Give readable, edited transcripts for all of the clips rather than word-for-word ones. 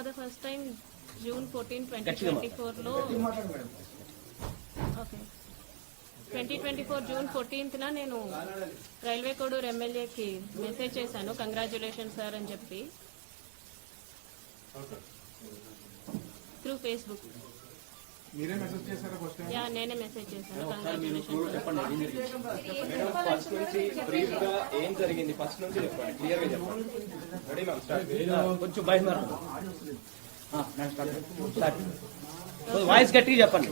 For the first time June 14, 2024లో okay 2024 June 14న నేను రైల్వే కోడూరు ఎమ్మెల్యేకి మెసేజ్ చేశాను, కంగ్రాచ్యులేషన్ సార్ అని చెప్పి త్రూ ఫేస్బుక్. మీరే మెసేజ్ చేశారా ఫస్ట్ టైం? యా నేనే మెసేజ్ చేశాను, కంగ్రాచ్యులేషన్ సార్. ఫస్ట్ నుంచి బ్రీఫ్ గా ఏం జరిగింది ఫస్ట్ నుంచి చెప్పండి, క్లియర్ గా చెప్పండి. Ready ma'am start. కొంచెం భయం వాయిస్ గట్టిగా చెప్పండి.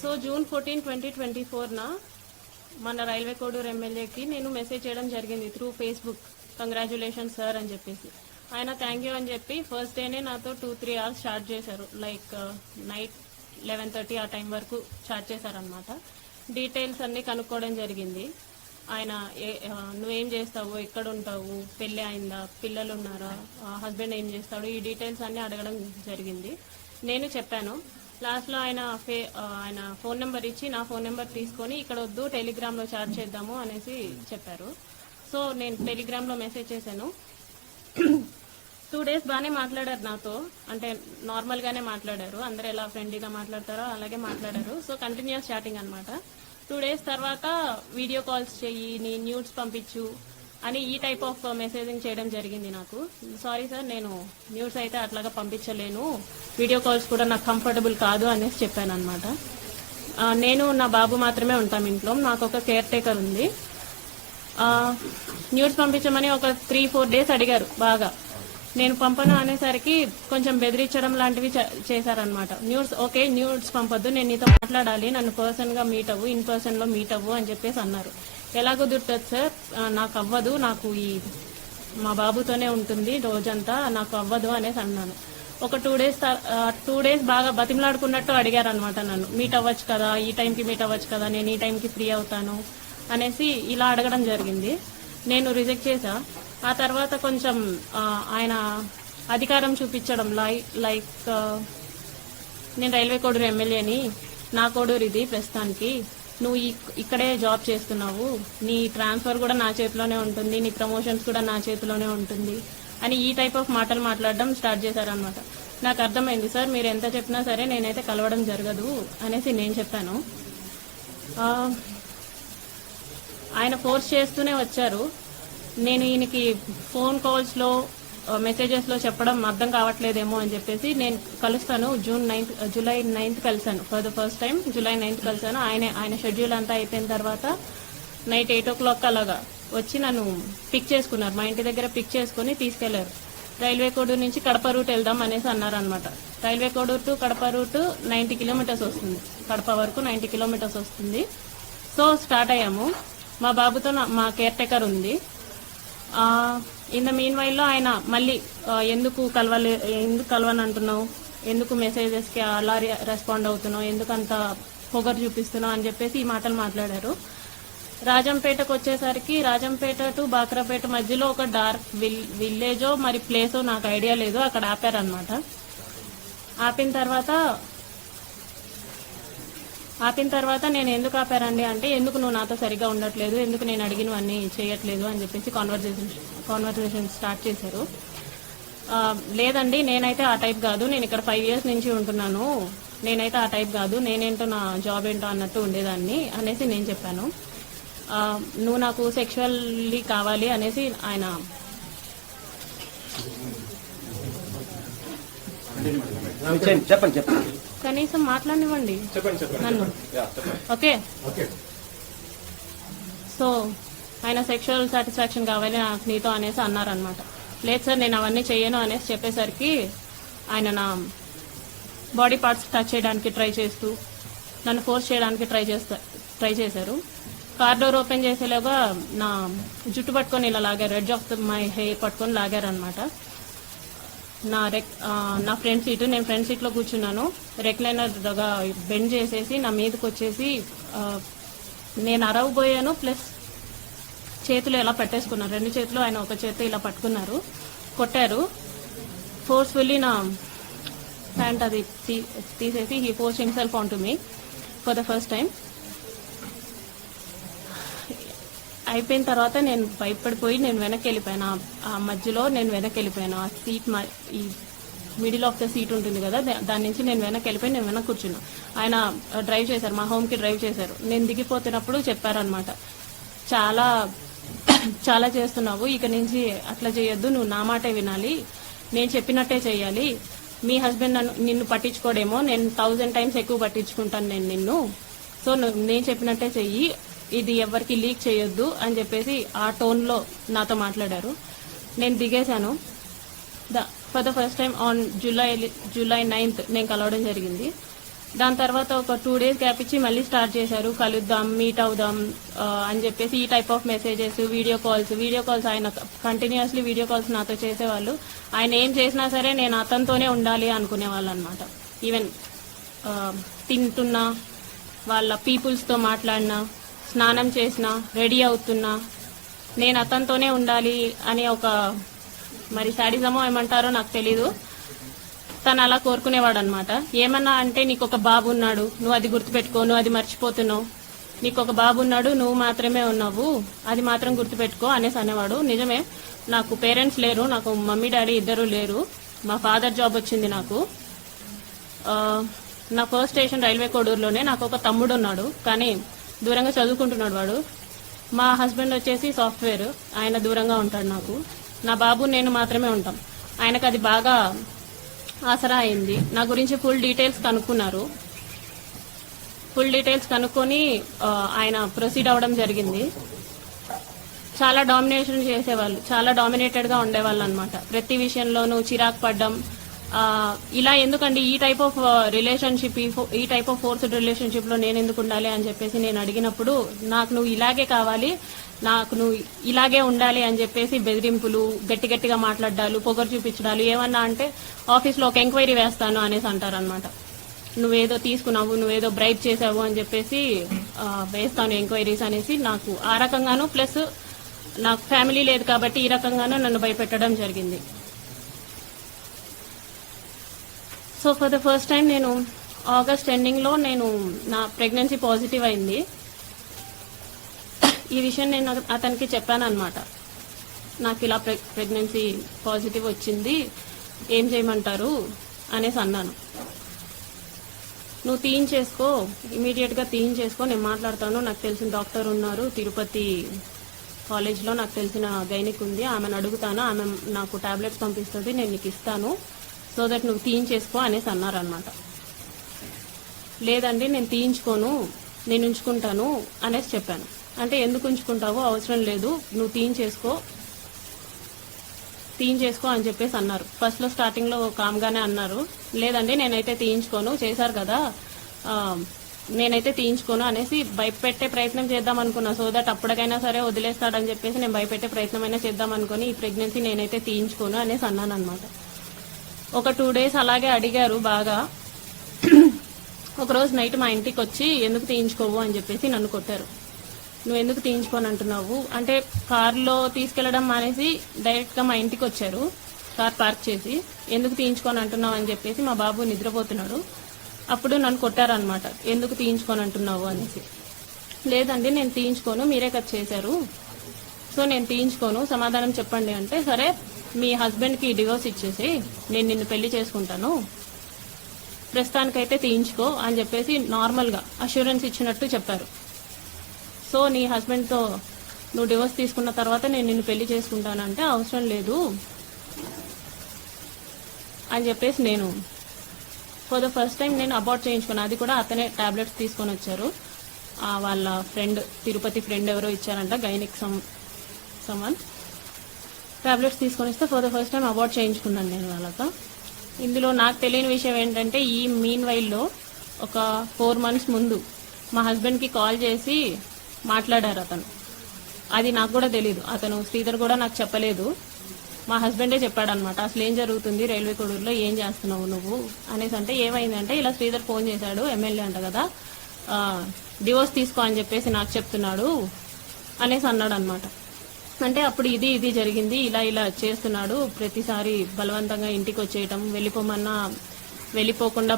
సో June 14, 2024న మన రైల్వే కోడూరు ఎమ్మెల్యేకి నేను మెసేజ్ చేయడం జరిగింది త్రూ ఫేస్బుక్, కంగ్రాచ్యులేషన్ సార్ అని చెప్పేసి. ఆయన థ్యాంక్ యూ అని చెప్పి ఫస్ట్ డేనే నాతో 2-3 hours స్టార్ట్ చేశారు, లైక్ నైట్ 11:30 ఆ టైం వరకు స్టార్ట్ చేశారనమాట. డీటెయిల్స్ అన్నీ కనుక్కోవడం జరిగింది. ఆయన నువ్వేం చేస్తావు, ఎక్కడ ఉంటావు, పెళ్ళి అయిందా, పిల్లలు ఉన్నారా, హస్బెండ్ ఏం చేస్తాడు, ఈ డీటెయిల్స్ అన్నీ అడగడం జరిగింది. నేను చెప్పాను. లాస్ట్లో ఆయన ఫోన్ నెంబర్ ఇచ్చి నా ఫోన్ నెంబర్ తీసుకొని ఇక్కడ వద్దు టెలిగ్రామ్లో చాట్ చేద్దాము అనేసి చెప్పారు. సో నేను టెలిగ్రామ్లో మెసేజ్ చేశాను. 2 days బాగానే మాట్లాడారు నాతో, అంటే నార్మల్గానే మాట్లాడారు, అందరు ఎలా ఫ్రెండ్లీగా మాట్లాడతారో అలాగే మాట్లాడారు. సో కంటిన్యూస్ చాటింగ్ అనమాట. 2 days తర్వాత వీడియో కాల్స్ చెయ్యి, నీ న్యూడ్స్ పంపించు అని ఈ టైప్ ఆఫ్ మెసేజింగ్ చేయడం జరిగింది నాకు. సారీ సార్, నేను న్యూస్ అయితే అట్లాగా పంపించలేను, వీడియో కాల్స్ కూడా నాకు కంఫర్టబుల్ కాదు అనేసి చెప్పాను అనమాట. నేను నా బాబు మాత్రమే ఉంటాం ఇంట్లో, నాకు ఒక కేర్ టేకర్ ఉంది. న్యూస్ పంపించమని ఒక 3-4 days అడిగారు బాగా. నేను పంపను అనేసరికి కొంచెం బెదిరించడం లాంటివి చేశారనమాట. ఓకే న్యూస్ పంపొద్దు, నేను నీతో మాట్లాడాలి, నన్ను పర్సన్గా మీట్ అవ్వు, ఇన్ పర్సన్లో మీట్ అవ్వు అని చెప్పేసి అన్నారు. ఎలా కుదురుతుంది సార్, నాకు అవ్వదు, నాకు మా బాబుతోనే ఉంటుంది రోజంతా, నాకు అవ్వదు అనేసి అన్నాను. ఒక 2 days బాగా బతిమలాడుకున్నట్టు అడిగారు అనమాట నన్ను, మీట్ అవ్వచ్చు కదా, ఈ టైంకి మీట్ అవ్వచ్చు కదా, నేను ఈ టైంకి ఫ్రీ అవుతాను అనేసి ఇలా అడగడం జరిగింది. నేను రిజెక్ట్ చేశా. ఆ తర్వాత కొంచెం ఆయన అధికారం చూపించడం, లైక్ నేను రైల్వే కోడూరు ఎమ్మెల్యేని, నా కోడూరు ఇది ప్రస్తుతానికి, నువ్వు ఇక్కడే జాబ్ చేస్తున్నావు, నీ ట్రాన్స్ఫర్ కూడా నా చేతిలోనే ఉంటుంది, నీ ప్రమోషన్స్ కూడా నా చేతిలోనే ఉంటుంది అని ఈ టైప్ ఆఫ్ మాటలు మాట్లాడడం స్టార్ట్ చేశారనమాట. నాకు అర్థమైంది సార్, మీరు ఎంత చెప్పినా సరే నేనైతే కలవడం జరగదు అనేసి నేను చెప్పాను. ఆయన ఫోర్స్ చేస్తూనే వచ్చారు. నేను ఈయనకి ఫోన్ కాల్స్లో మెసేజెస్లో చెప్పడం అర్థం కావట్లేదేమో అని చెప్పేసి నేను కలుస్తాను, జూలై 9th కలిశాను, for the first time July 9th కలిశాను. ఆయన షెడ్యూల్ అంతా అయిపోయిన తర్వాత నైట్ 8 o'clock అలాగా వచ్చి నన్ను పిక్ చేసుకున్నారు, మా ఇంటి దగ్గర పిక్ చేసుకుని తీసుకెళ్లారు. రైల్వే కోడూరు నుంచి కడప రూట్ వెళ్దాం అనేసి అన్నారనమాట. Railway Koduru to Kadapa route 90 kilometers వస్తుంది, కడప వరకు 90 kilometers వస్తుంది. సో స్టార్ట్ అయ్యాము. మా బాబుతో మా కేర్ టేకర్ ఉంది. ఇన్ ద మీన్ వైల్లో ఆయన మళ్ళీ ఎందుకు కలవని అంటున్నావు, ఎందుకు మెసేజెస్కి అలా రెస్పాండ్ అవుతున్నావు, ఎందుకు అంత పొగరు చూపిస్తున్నావు అని చెప్పేసి ఈ మాటలు మాట్లాడారు. రాజంపేటకు వచ్చేసరికి రాజంపేట టు బాక్రాపేట మధ్యలో ఒక డార్క్ విలేజో మరి ప్లేసో నాకు ఐడియా లేదు, అక్కడ ఆపారనమాట. ఆపిన తర్వాత నేను ఎందుకు ఆపారండి అంటే, ఎందుకు నువ్వు నాతో సరిగా ఉండట్లేదు, ఎందుకు నేను అడిగినవన్నీ చేయట్లేదు అని చెప్పేసి కాన్వర్సేషన్ స్టార్ట్ చేశారు. లేదండి నేనైతే ఆ టైప్ కాదు, నేను ఇక్కడ 5 years నుంచి ఉంటున్నాను, నేనైతే ఆ టైప్ కాదు, నేనేంటో నా జాబ్ ఏంటో అన్నట్టు ఉండేదాన్ని అనేసి నేను చెప్పాను. నువ్వు నాకు సెక్షువల్లీ కావాలి అనేసి ఆయన చెప్పండి కనీసం మాట్లాడనివ్వండి నన్ను. ఓకే, సో ఆయన సెక్షువల్ సాటిస్ఫాక్షన్ కావాలి నాకు నీతో అనేసి అన్నారనమాట. లేదు సార్ నేను అవన్నీ చెయ్యను అనేసి చెప్పేసరికి ఆయన నా బాడీ పార్ట్స్ టచ్ చేయడానికి ట్రై చేస్తూ నన్ను ఫోర్స్ చేయడానికి ట్రై చేశారు. కార్ డోర్ ఓపెన్ చేసేలాగా నా జుట్టు పట్టుకొని ఇలా లాగారు, ఎడ్జ్ ఆఫ్ మై హెయిర్ పట్టుకొని లాగారనమాట. నా ఫ్రంట్ సీటు, నేను ఫ్రంట్ సీట్లో కూర్చున్నాను, రెక్లైనర్ బెండ్ చేసేసి నా మీదకి వచ్చేసి నేను అరవబోయాను, ప్లస్ చేతులు ఇలా పట్టేసుకున్నారు, 2 చేతులు ఆయన ఒక చేతి ఇలా పట్టుకున్నారు, కొట్టారు. ఫోర్స్ఫుల్లీ నా ప్యాంట్ అది తీసేసి he force himself on to me for the first time. అయిపోయిన తర్వాత నేను భయపడిపోయి నేను వెనక్కి వెళ్ళిపోయాను. ఆ మధ్యలో నేను వెనక్కి వెళ్ళిపోయాను. ఆ సీట్ ఈ మిడిల్ ఆఫ్ ద సీట్ ఉంటుంది కదా, దాని నుంచి నేను వెనక్కి వెళ్ళిపోయి నేను వెనక్కి కూర్చున్నా. ఆయన డ్రైవ్ చేశారు, మా హోమ్కి డ్రైవ్ చేశారు. నేను దిగిపోతున్నప్పుడు చెప్పారనమాట, చాలా చాలా చేస్తున్నావు, ఇక నుంచి అట్లా చేయొద్దు, నువ్వు నా మాటే వినాలి, నేను చెప్పినట్టే చెయ్యాలి. మీ హస్బెండ్ నిన్ను పట్టించుకోడేమో, నేను 1000 టైమ్స్ ఎక్కువ పట్టించుకుంటాను నేను నిన్ను, సో నేను చెప్పినట్టే చెయ్యి, ఇది ఎవరికి లీక్ చేయొద్దు అని చెప్పేసి ఆ టోన్లో నాతో మాట్లాడారు. నేను దిగేశాను. For the first time on July 9th నేను కలవడం జరిగింది. దాని తర్వాత ఒక 2 days గ్యాప్ ఇచ్చి మళ్ళీ స్టార్ట్ చేశారు, కలుద్దాం, మీట్ అవుదాం అని చెప్పేసి ఈ type of messages, video calls ఆయన కంటిన్యూస్లీ వీడియో కాల్స్ నాతో చేసేవాళ్ళు. ఆయన ఏం చేసినా సరే నేను అతనితోనే ఉండాలి అనుకునేవాళ్ళు అనమాట. ఈవెన్ తింటున్నా, వాళ్ళ పీపుల్స్తో మాట్లాడినా, స్నానం చేసినా, రెడీ అవుతున్నా నేను అతనితోనే ఉండాలి అని ఒక మరి శాడిజమో ఏమంటారో నాకు తెలీదు, తను అలా కోరుకునేవాడు అనమాట. ఏమన్నా అంటే నీకు ఒక బాబు ఉన్నాడు, నువ్వు అది గుర్తుపెట్టుకో, నువ్వు అది మర్చిపోతున్నావు, నీకు ఒక బాబు ఉన్నాడు, నువ్వు మాత్రమే ఉన్నావు, అది మాత్రం గుర్తుపెట్టుకో అనేసి అనేవాడు. నిజమే, నాకు పేరెంట్స్ లేరు, నాకు మమ్మీ డాడీ ఇద్దరు లేరు. మా ఫాదర్ జాబ్ వచ్చింది నాకు. నా ఫస్ట్ స్టేషన్ రైల్వే కోడూరులోనే. నాకు ఒక తమ్ముడు ఉన్నాడు, కానీ దూరంగా చదువుకుంటున్నాడు వాడు. మా హస్బెండ్ వచ్చేసి సాఫ్ట్వేర్, ఆయన దూరంగా ఉంటాడు నాకు. నా బాబు నేను మాత్రమే ఉంటాం. ఆయనకు అది బాగా ఆసరా అయింది. నా గురించి ఫుల్ డీటెయిల్స్ కనుక్కొని ఆయన ప్రొసీడ్ అవ్వడం జరిగింది. చాలా డామినేషన్ చేసేవాళ్ళు, చాలా డామినేటెడ్గా ఉండేవాళ్ళు అనమాట. ప్రతి విషయంలోనూ చిరాకు పడ్డం, ఇలా ఎందుకండి ఈ టైప్ ఆఫ్ రిలేషన్షిప్, ఈ టైప్ ఆఫ్ ఫోర్స్డ్ రిలేషన్షిప్లో నేను ఎందుకు ఉండాలి అని చెప్పేసి నేను అడిగినప్పుడు, నాకు నువ్వు ఇలాగే కావాలి, నాకు నువ్వు ఇలాగే ఉండాలి అని చెప్పేసి బెదిరింపులు, గట్టిగా మాట్లాడాలు, పొగరు చూపించడాలు, ఏమన్నా అంటే ఆఫీస్లో ఒక ఎంక్వైరీ వేస్తాను అనేసి అంటారనమాట. నువ్వేదో తీసుకున్నావు, నువ్వేదో బ్రైబ్ చేసావు అని చెప్పేసి వేస్తాను ఎంక్వైరీస్ అనేసి, నాకు ఆ రకంగాను, ప్లస్ నాకు ఫ్యామిలీ లేదు కాబట్టి ఈ రకంగానూ నన్ను భయపెట్టడం జరిగింది. So for the first time నేను ఆగస్ట్ ఎండింగ్లో నా ప్రెగ్నెన్సీ పాజిటివ్ అయింది. ఈ విషయం నేను అతనికి చెప్పాను అనమాట, నాకు ఇలా ప్రెగ్నెన్సీ పాజిటివ్ వచ్చింది, ఏం చేయమంటారు అనేసి అన్నాను. నువ్వు తీయించేసుకో, ఇమీడియట్గా తీయించేసుకో, నేను మాట్లాడతాను, నాకు తెలిసిన డాక్టర్ ఉన్నారు తిరుపతి కాలేజ్లో, నాకు తెలిసిన గైనిక్ ఉంది, ఆమెను అడుగుతాను, ఆమె నాకు టాబ్లెట్స్ పంపిస్తుంది, నేను నీకు ఇస్తాను, సో దట్ నువ్వు తీయించేసుకో అనేసి అన్నారనమాట. లేదండి నేను తీయించుకోను, నేను ఉంచుకుంటాను అనేసి చెప్పాను. అంటే ఎందుకు ఉంచుకుంటావో, అవసరం లేదు, నువ్వు తీయించేసుకో అని చెప్పేసి అన్నారు. ఫస్ట్లో స్టార్టింగ్లో కామ్గానే అన్నారు, లేదండి నేనైతే తీయించుకోను, చేశారు కదా, నేనైతే తీయించుకోను అనేసి భయపెట్టే ప్రయత్నం చేద్దాం అనుకున్నా. సో దట్ అప్పటికైనా సరే వదిలేస్తాడని చెప్పేసి నేను భయపెట్టే ప్రయత్నం అయినా చేద్దాం అనుకుని ఈ ప్రెగ్నెన్సీ నేనైతే తీయించుకోను అనేసి అన్నాను అనమాట. ఒక 2 days అలాగే అడిగారు బాగా. ఒకరోజు నైట్ మా ఇంటికి వచ్చి ఎందుకు తీయించుకోవు అని చెప్పేసి నన్ను కొట్టారు. నువ్వు ఎందుకు తీయించుకోని అంటున్నావు అంటే, కారులో తీసుకెళ్లడం మానేసి డైరెక్ట్గా మా ఇంటికి వచ్చారు, కార్ పార్క్ చేసి, ఎందుకు తీయించుకోని అంటున్నావు అని చెప్పేసి, మా బాబు నిద్రపోతున్నాడు, అప్పుడు నన్ను కొట్టారనమాట, ఎందుకు తీయించుకోని అంటున్నావు అనేసి. లేదండి నేను తీయించుకోను, మీరే కదా చేశారు, సో నేను తీయించుకోను, సమాధానం చెప్పండి అంటే, సరే మీ హస్బెండ్కి డివోర్స్ ఇచ్చేసి నేను నిన్ను పెళ్లి చేసుకుంటాను, ప్రస్తుతానికైతే తీయించుకో అని చెప్పేసి నార్మల్గా అష్యూరెన్స్ ఇచ్చినట్టు చెప్పారు. సో నీ హస్బెండ్తో నువ్వు డివోర్స్ తీసుకున్న తర్వాత నేను నిన్ను పెళ్లి చేసుకుంటానంటే, అవసరం లేదు అని చెప్పేసి నేను ఫర్ ద ఫస్ట్ టైం నేను అబార్ట్ చేయించుకున్నాను. అది కూడా అతనే టాబ్లెట్స్ తీసుకొని వచ్చారు, వాళ్ళ ఫ్రెండ్, తిరుపతి ఫ్రెండ్ ఎవరో ఇచ్చారంట, గైనిక్ సమ్మన్ టాబ్లెట్స్ తీసుకొని వస్తే for the first time abort చేయించుకున్నాను నేను వాళ్ళతో. ఇందులో నాకు తెలియని విషయం ఏంటంటే, ఈ మీన్ వైల్లో ఒక 4 months ముందు మా హస్బెండ్కి కాల్ చేసి మాట్లాడారు అతను. అది నాకు కూడా తెలీదు, అతను శ్రీధర్ కూడా నాకు చెప్పలేదు, మా హస్బెండే చెప్పాడనమాట. అసలు ఏం జరుగుతుంది రైల్వే కోడూరులో, ఏం చేస్తున్నావు నువ్వు అనేసి అంటే, ఏమైందంటే ఇలా శ్రీధర్ ఫోన్ చేశాడు, ఎమ్మెల్యే అంట కదా, డివోర్స్ తీసుకో అని చెప్పేసి నాకు చెప్తున్నాడు అనేసి అన్నాడు అనమాట. అంటే అప్పుడు ఇది జరిగింది, ఇలా చేస్తున్నాడు, ప్రతిసారి బలవంతంగా ఇంటికి వచ్చేయటం, వెళ్ళిపోమన్నా వెళ్ళిపోకుండా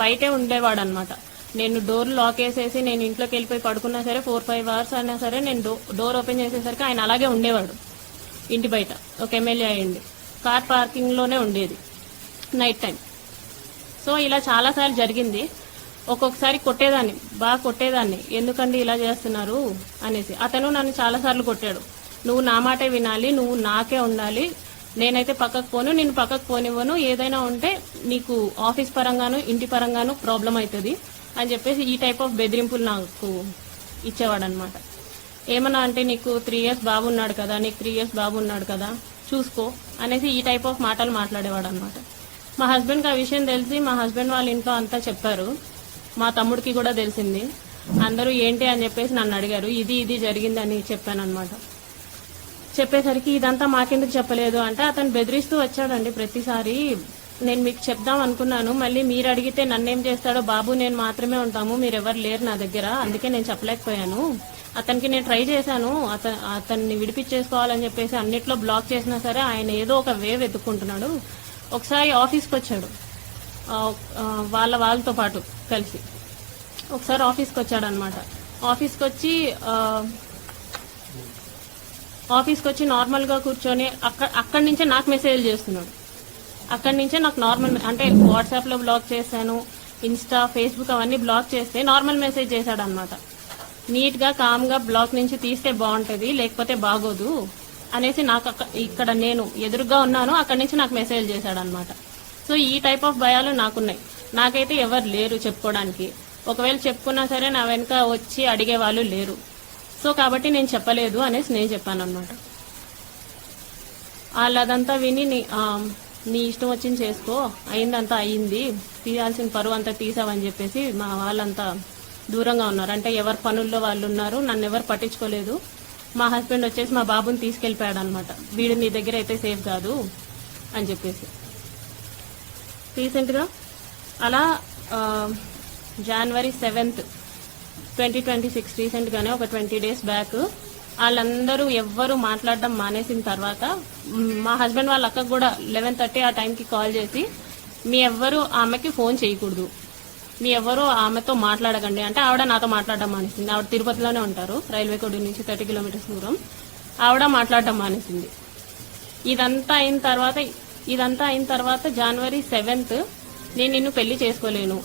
బయటే ఉండేవాడు అనమాట. నేను డోర్ లాక్ వేసేసి నేను ఇంట్లోకి వెళ్ళిపోయి పడుకున్నా సరే 4-5 అవర్స్ అయినా సరే నేను డోర్ ఓపెన్ చేసేసరికి ఆయన అలాగే ఉండేవాడు ఇంటి బయట. ఒక ఎమ్మెల్యే అయ్యింది, కార్ పార్కింగ్ లోనే ఉండేది నైట్ టైం. సో ఇలా చాలాసార్లు జరిగింది. ఒక్కొక్కసారి కొట్టేదాన్ని, బాగా కొట్టేదాన్ని, ఎందుకండి ఇలా చేస్తున్నారు అనేసి. అతను నన్ను చాలాసార్లు కొట్టాడు. నువ్వు నా మాటే వినాలి, నువ్వు నాకే ఉండాలి, నేనైతే పక్కకు పోను, నేను పక్కకు పోనివ్వను, ఏదైనా ఉంటే నీకు ఆఫీస్ పరంగాను ఇంటి పరంగాను ప్రాబ్లం అవుతుంది అని చెప్పేసి ఈ టైప్ ఆఫ్ బెదిరింపులు నాకు ఇచ్చేవాడు అనమాట. ఏమన్నా అంటే నీకు 3 years బాబు ఉన్నాడు కదా, నీకు 3 years బాబు ఉన్నాడు కదా, చూసుకో అనేసి ఈ టైప్ ఆఫ్ మాటలు మాట్లాడేవాడు అనమాట. మా హస్బెండ్కి ఆ విషయం తెలిసి మా హస్బెండ్ వాళ్ళ ఇంట్లో అంతా చెప్పారు. మా తమ్ముడికి కూడా తెలిసింది. అందరూ ఏంటి అని చెప్పేసి నన్ను అడిగారు. ఇది జరిగిందని చెప్పాను అనమాట. చెప్పేసరికి ఇదంతా మాకెందుకు చెప్పలేదు అంటే అతను బెదిరిస్తూ వచ్చాడండి ప్రతిసారి. నేను మీకు చెప్దాం అనుకున్నాను, మళ్ళీ మీరు అడిగితే నన్నేం చేస్తాడో, బాబు నేను మాత్రమే ఉంటాము, మీరెవరు లేరు నా దగ్గర, అందుకే నేను చెప్పలేకపోయాను. అతనికి నేను ట్రై చేశాను, అతన్ని విడిపించేసుకోవాలని చెప్పేసి అన్నిట్లో బ్లాక్ చేసినా సరే ఆయన ఏదో ఒక వే వెతుక్కుంటున్నాడు. ఒకసారి ఆఫీస్కి వచ్చాడు వాళ్ళతో పాటు కలిసి. ఒకసారి ఆఫీస్కి వచ్చాడు అనమాట. ఆఫీస్కి వచ్చి నార్మల్గా కూర్చొని అక్కడి నుంచే నాకు మెసేజ్ చేస్తున్నాడు. అక్కడి నుంచే నాకు నార్మల్ అంటే వాట్సాప్లో బ్లాక్ చేశాను, ఇన్స్టా ఫేస్బుక్ అవన్నీ బ్లాక్ చేస్తే నార్మల్ మెసేజ్ చేశాడు అనమాట. నీట్గా కామ్గా బ్లాక్ నుంచి తీస్తే బాగుంటుంది, లేకపోతే బాగోదు అనేసి నాకు ఇక్కడ నేను ఎదురుగా ఉన్నాను, అక్కడి నుంచి నాకు మెసేజ్ చేశాడు అనమాట. సో ఈ టైప్ ఆఫ్ భయాలు నాకున్నాయి. నాకైతే ఎవరు లేరు చెప్పుకోవడానికి. ఒకవేళ చెప్పుకున్నా సరే నా వెనక వచ్చి అడిగే వాళ్ళు లేరు. సో కాబట్టి నేను చెప్పలేదు అనేసి నేను చెప్పాను అనమాట. వాళ్ళు అదంతా విని నీ ఇష్టం వచ్చింది చేసుకో, అయిందంతా అయింది, తీయాల్సిన పరువు అంతా తీసావని చెప్పేసి మా వాళ్ళంతా దూరంగా ఉన్నారు. అంటే ఎవరి పనుల్లో వాళ్ళు ఉన్నారు, నన్ను ఎవరు పట్టించుకోలేదు. మా హస్బెండ్ వచ్చేసి మా బాబుని తీసుకెళ్ళిపోయాడు అనమాట. వీడు నీ దగ్గర అయితే సేఫ్ కాదు అని చెప్పేసి. రీసెంట్గా అలా January 7th, 2026 రీసెంట్గానే ఒక 20 days బ్యాక్ వాళ్ళందరూ ఎవ్వరూ మాట్లాడడం మానేసిన తర్వాత మా హస్బెండ్ వాళ్ళ అక్కకు కూడా 11:30 ఆ టైంకి కాల్ చేసి మీ ఎవ్వరూ ఆమెకి ఫోన్ చేయకూడదు, మీ ఎవరో ఆమెతో మాట్లాడకండి అంటే ఆవిడ నాతో మాట్లాడడం మానేసింది. ఆవిడ తిరుపతిలోనే ఉంటారు, రైల్వే కోడ్ నుంచి 30 kilometers దూరం. ఆవిడ మాట్లాడడం మానేసింది. ఇదంతా అయిన తర్వాత January 7th నేను నిన్ను పెళ్లి చేసుకోలేను,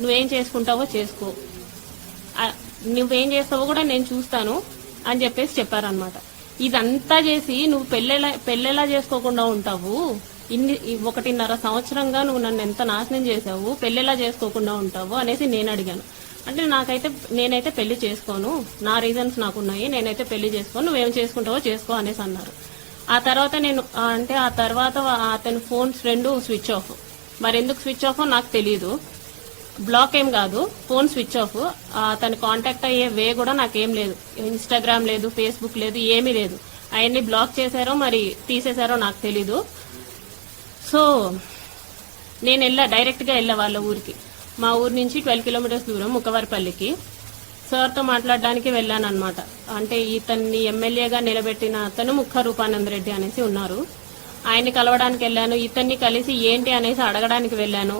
నువ్వేం చేసుకుంటావో చేసుకో, నువ్వేం చేస్తావో కూడా నేను చూస్తాను అని చెప్పేసి చెప్పారనమాట. ఇదంతా చేసి నువ్వు పెళ్ళెలా చేసుకోకుండా ఉంటావు, 1.5 సంవత్సరంగా నువ్వు నన్ను ఎంత నాశనం చేసావు, పెళ్ళెలా చేసుకోకుండా ఉంటావు అనేసి నేను అడిగాను. అంటే నేనైతే పెళ్లి చేసుకోను, నా రీజన్స్ నాకున్నాయి, నేనైతే పెళ్లి చేసుకోను, నువ్వేం చేసుకుంటావో చేసుకో అనేసి అన్నారు. ఆ తర్వాత అతని ఫోన్స్ 2 స్విచ్ ఆఫ్. మరి ఎందుకు స్విచ్ ఆఫ్ నాకు తెలియదు. బ్లాక్ ఏం కాదు, ఫోన్ స్విచ్ ఆఫ్. అతను కాంటాక్ట్ అయ్యే వే కూడా నాకేం లేదు, ఇన్స్టాగ్రామ్ లేదు, ఫేస్బుక్ లేదు, ఏమీ లేదు. అవన్నీ బ్లాక్ చేశారో మరి తీసేశారో నాకు తెలీదు. సో నేను డైరెక్ట్గా వెళ్ళా వాళ్ళ ఊరికి. మా ఊరు నుంచి 12 kilometers దూరం ముక్కవారిపల్లికి సార్తో మాట్లాడడానికి వెళ్ళాను అనమాట. అంటే ఇతన్ని ఎమ్మెల్యేగా నిలబెట్టిన అతను ముక్క రూపానంద రెడ్డి అనేసి ఉన్నారు, ఆయన్ని కలవడానికి వెళ్ళాను. ఇతన్ని కలిసి ఏంటి అనేసి అడగడానికి వెళ్ళాను.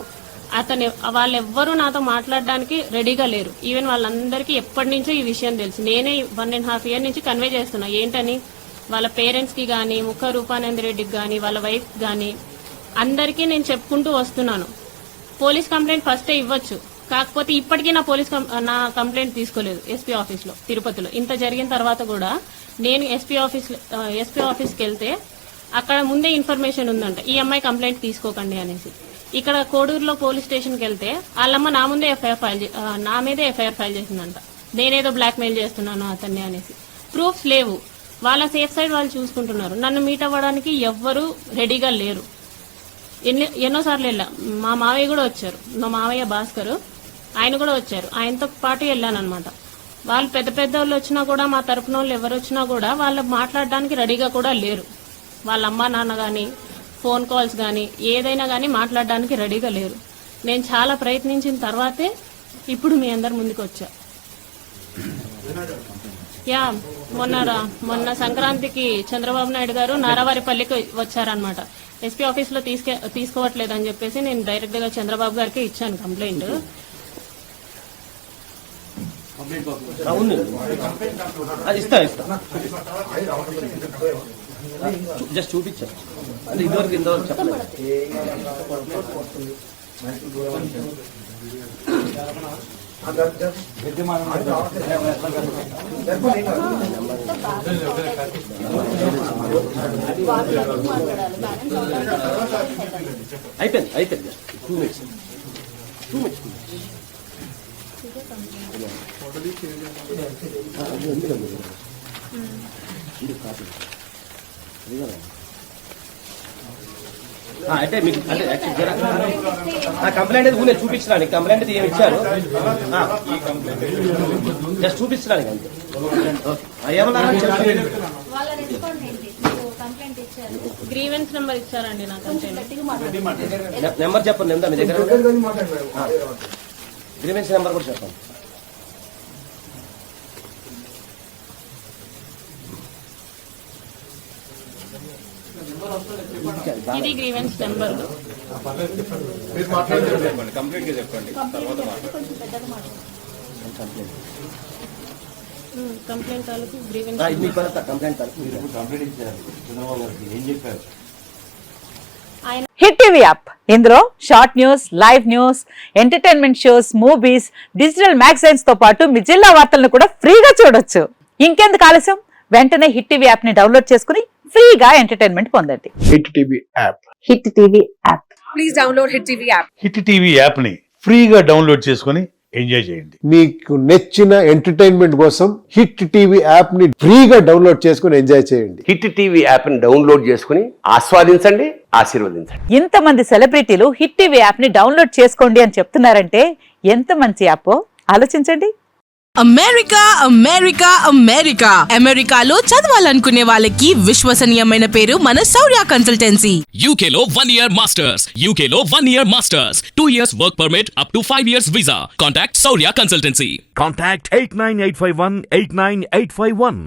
వాళ్ళెవ్వరూ నాతో మాట్లాడడానికి రెడీగా లేరు. ఈవెన్ వాళ్ళందరికీ ఎప్పటి నుంచో ఈ విషయం తెలుసు. నేనే 1.5 years నుంచి కన్వే చేస్తున్నా ఏంటని. వాళ్ళ పేరెంట్స్ కి గానీ, ముక్క రూపానంద రెడ్డికి గానీ, వాళ్ళ వైఫ్ గానీ అందరికీ నేను చెప్పుకుంటూ వస్తున్నాను. పోలీస్ కంప్లైంట్ ఫస్టే ఇవ్వచ్చు, కాకపోతే ఇప్పటికీ నా కంప్లైంట్ తీసుకోలేదు ఎస్పీ ఆఫీస్లో తిరుపతిలో. ఇంత జరిగిన తర్వాత కూడా నేను ఎస్పీ ఆఫీస్కి వెళ్తే అక్కడ ముందే ఇన్ఫర్మేషన్ ఉందంట, ఈ అమ్మాయి కంప్లైంట్ తీసుకోకండి అనేసి. ఇక్కడ కోడూరులో పోలీస్ స్టేషన్కి వెళ్తే వాళ్ళమ్మ నా మీదే ఎఫ్ఐఆర్ ఫైల్ చేసిందంట, నేనేదో బ్లాక్ మెయిల్ చేస్తున్నాను అతన్ని అనేసి. ప్రూఫ్స్ లేవు, వాళ్ళ సేఫ్ సైడ్ వాళ్ళు చూసుకుంటున్నారు. నన్ను మీట్ అవ్వడానికి ఎవ్వరూ రెడీగా లేరు. ఎన్నోసార్లు వెళ్ళా. మా మావయ్య కూడా వచ్చారు, మా మావయ్య భాస్కర్, ఆయన కూడా వచ్చారు, ఆయనతో పాటు వెళ్ళాను అనమాట. వాళ్ళు పెద్ద వాళ్ళు వచ్చినా కూడా, మా తరపున వాళ్ళు ఎవరు వచ్చినా కూడా వాళ్ళు మాట్లాడడానికి రెడీగా కూడా లేరు. వాళ్ళ అమ్మ నాన్న కానీ, ఫోన్ కాల్స్ కానీ, ఏదైనా కానీ మాట్లాడడానికి రెడీగా లేరు. నేను చాలా ప్రయత్నించిన తర్వాతే ఇప్పుడు మీ అందరి ముందుకు వచ్చా. మొన్న సంక్రాంతికి చంద్రబాబు నాయుడు గారు నారావారిపల్లికి వచ్చారనమాట. ఎస్పీ ఆఫీస్ లో తీసుకోవట్లేదు అని చెప్పేసి నేను డైరెక్ట్ గా చంద్రబాబు గారికి ఇచ్చాను కంప్లైంట్. ఉంది, అది ఇస్తా. జస్ట్ చూపించాను అంటే ఇంతవరకు చెప్పలేదు. అయిపోయింది 2 minutes. అంటే మీకు అంటే నా కంప్లైంట్ అయితే ఊనే చూపించడానికి, కంప్లైంట్ అయితే ఏమి ఇచ్చారు జస్ట్ చూపించడానికి అంతే. ఏమన్నా గ్రీవెన్స్ నెంబర్ ఇచ్చారండి నాకు అంతే. నెంబర్ చెప్పండి, ఎంత మీ దగ్గర గ్రీవెన్స్ నెంబర్ కూడా చెప్పండి. ఇది గ్రీవెన్స్ నెంబర్. కంప్లీట్ గా చెప్పండి. కంప్లైంట్ తాలూకు grievance complaint hit TV app, ఇందులో short news, live news, entertainment shows, movies, digital magazines తో పాటు మీ జిల్లా వార్తలను కూడా ఫ్రీగా చూడొచ్చు. ఇంకెందుకు ఆలస్యం, వెంటనే హిట్ టీవీ యాప్ ని డౌన్లోడ్ చేసుకుని ఫ్రీగా ఎంటర్టైన్మెంట్ పొందండి. Hit TV app. Hit TV app, please download hit TV app. Hit TV app ని ఫ్రీగా డౌన్లోడ్ చేసుకుని ఎంజాయ్ చేయండి. మీకు నచ్చిన ఎంటర్టైన్మెంట్ కోసం హిట్ టీవీ యాప్ ని ఫ్రీగా డౌన్లోడ్ చేసుకుని ఎంజాయ్ చేయండి. హిట్ టీవీ యాప్ ని డౌన్లోడ్ చేసుకుని ఆస్వాదించండి, ఆశీర్వదించండి. ఇంతమంది సెలబ్రిటీలు హిట్ టీవీ యాప్ ని డౌన్లోడ్ చేసుకోండి అని చెప్తున్నారంటే ఎంత మంచి యాప్ ఆలోచించండి. అమెరికాలో చదవాలనుకునే వాళ్ళకి విశ్వసనీయమైన పేరు మన శౌర్య కన్సల్టెన్సీ. UK లో 1 year masters. UK లో 1 year masters. 2 years work permit up to 5 years visa. Contact Saurya Consultancy. Contact 89851 89851.